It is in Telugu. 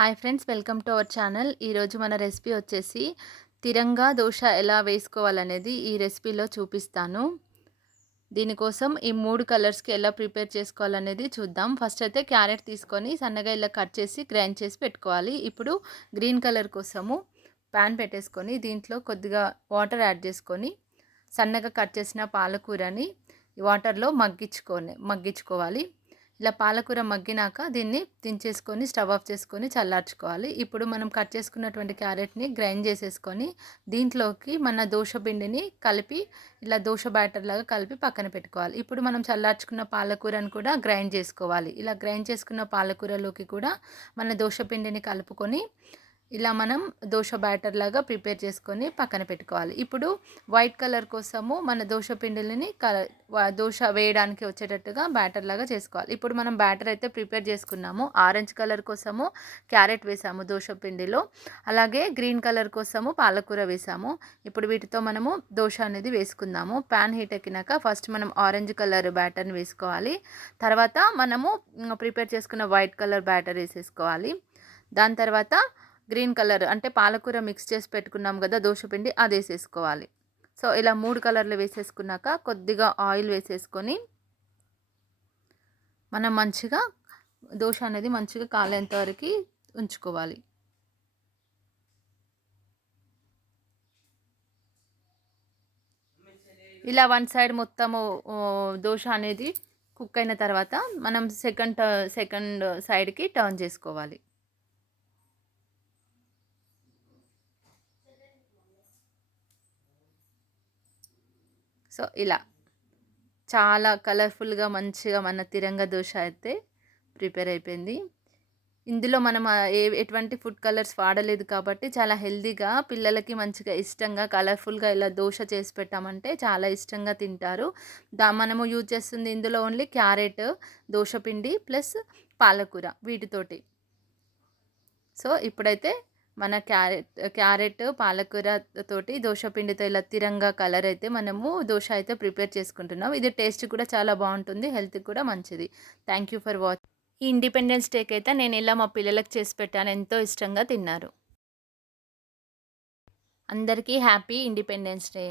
Hi friends, welcome to our channel. ఈరోజు మన రెసిపీ వచ్చేసి తిరంగా దోశ ఎలా వేసుకోవాలనేది ఈ రెసిపీలో చూపిస్తాను. దీనికోసం ఈ 3 కలర్స్‌కి ఎలా ప్రిపేర్ చేసుకోవాలనేది చూద్దాం. ఫస్ట్ అయితే క్యారెట్ తీసుకొని సన్నగా ఇలా కట్ చేసి గ్రైండ్ చేసి పెట్టుకోవాలి. ఇప్పుడు గ్రీన్ కలర్ కోసము పాన్ పెట్టేసుకొని దీంట్లో కొద్దిగా వాటర్ యాడ్ చేసుకొని సన్నగా కట్ చేసిన పాలకూరని వాటర్లో మగ్గించుకోవాలి. ఇలా పాలకూర మగ్గినాక దీన్ని దించేసుకొని స్టవ్ ఆఫ్ చేసుకొని చల్లార్చుకోవాలి. ఇప్పుడు మనం కట్ చేసుకున్నటువంటి క్యారెట్‌ని గ్రైండ్ చేసేసుకొని దీంట్లోకి మన దోస పిండిని కలిపి ఇలా దోస బ్యాటర్ లాగా కలిపి పక్కన పెట్టుకోవాలి. ఇప్పుడు మనం చల్లార్చుకున్న పాలకూరను కూడా గ్రైండ్ చేసుకోవాలి. ఇలా గ్రైండ్ చేసుకున్న పాలకూరలోకి కూడా మన దోస పిండిని కలుపుకొని ఇలా మనం దోస బ్యాటర్ లాగా ప్రిపేర్ చేసుకొని పక్కన పెట్టుకోవాలి. ఇప్పుడు వైట్ కలర్ కోసము మన దోస పిండిలని దోస వేయడానికి వచ్చేటట్టుగా బ్యాటర్ లాగా చేసుకోవాలి. ఇప్పుడు మనం బ్యాటర్ అయితే ప్రిపేర్ చేసుకున్నాము. ఆరెంజ్ కలర్ కోసము క్యారెట్ వేసాము దోస పిండిలో, అలాగే గ్రీన్ కలర్ కోసము పాలకూర వేసాము. ఇప్పుడు వీటితో మనము దోస అనేది వేసుకుందాము. ప్యాన్ హీట్ ఎక్కినాక ఫస్ట్ మనం ఆరెంజ్ కలర్ బ్యాటర్ని వేసుకోవాలి. తర్వాత మనము ప్రిపేర్ చేసుకున్న వైట్ కలర్ బ్యాటర్ వేసేసుకోవాలి. దాని తర్వాత గ్రీన్ కలర్ అంటే పాలకూర మిక్స్ చేసి పెట్టుకున్నాం కదా దోస పిండి, అది వేసేసుకోవాలి. సో ఇలా 3 కలర్లు వేసేసుకున్నాక కొద్దిగా ఆయిల్ వేసేసుకొని మనం మంచిగా దోస అనేది మంచిగా కాలేంత వరకు ఉంచుకోవాలి. ఇలా వన్ సైడ్ మొత్తము దోస అనేది కుక్ అయిన తర్వాత మనం సెకండ్ సైడ్కి టర్న్ చేసుకోవాలి. సో ఇలా చాలా కలర్ఫుల్గా మంచిగా మన తిరంగ దోశ అయితే ప్రిపేర్ అయిపోయింది. ఇందులో మనం ఎటువంటి ఫుడ్ కలర్స్ వాడలేదు కాబట్టి చాలా హెల్తీగా పిల్లలకి మంచిగా ఇష్టంగా కలర్ఫుల్గా ఇలా దోశ చేసి పెట్టామంటే చాలా ఇష్టంగా తింటారు. మనము యూజ్ చేస్తుంది ఇందులో ఓన్లీ క్యారెట్, దోశ పిండి ప్లస్ పాలకూర వీటితోటి. సో ఇప్పుడైతే మన క్యారెట్ పాలకూర తోటి దోస పిండితో ఇలా తిరంగా కలర్ అయితే మనము దోశ అయితే ప్రిపేర్ చేసుకుంటున్నాం. ఇది టేస్ట్ కూడా చాలా బాగుంటుంది, హెల్త్కి కూడా మంచిది. Thank you for watching. ఈ ఇండిపెండెన్స్ డేకి అయితే నేను ఇలా మా పిల్లలకు చేసి పెట్టాను, ఎంతో ఇష్టంగా తిన్నారు. అందరికీ హ్యాపీ ఇండిపెండెన్స్ డే.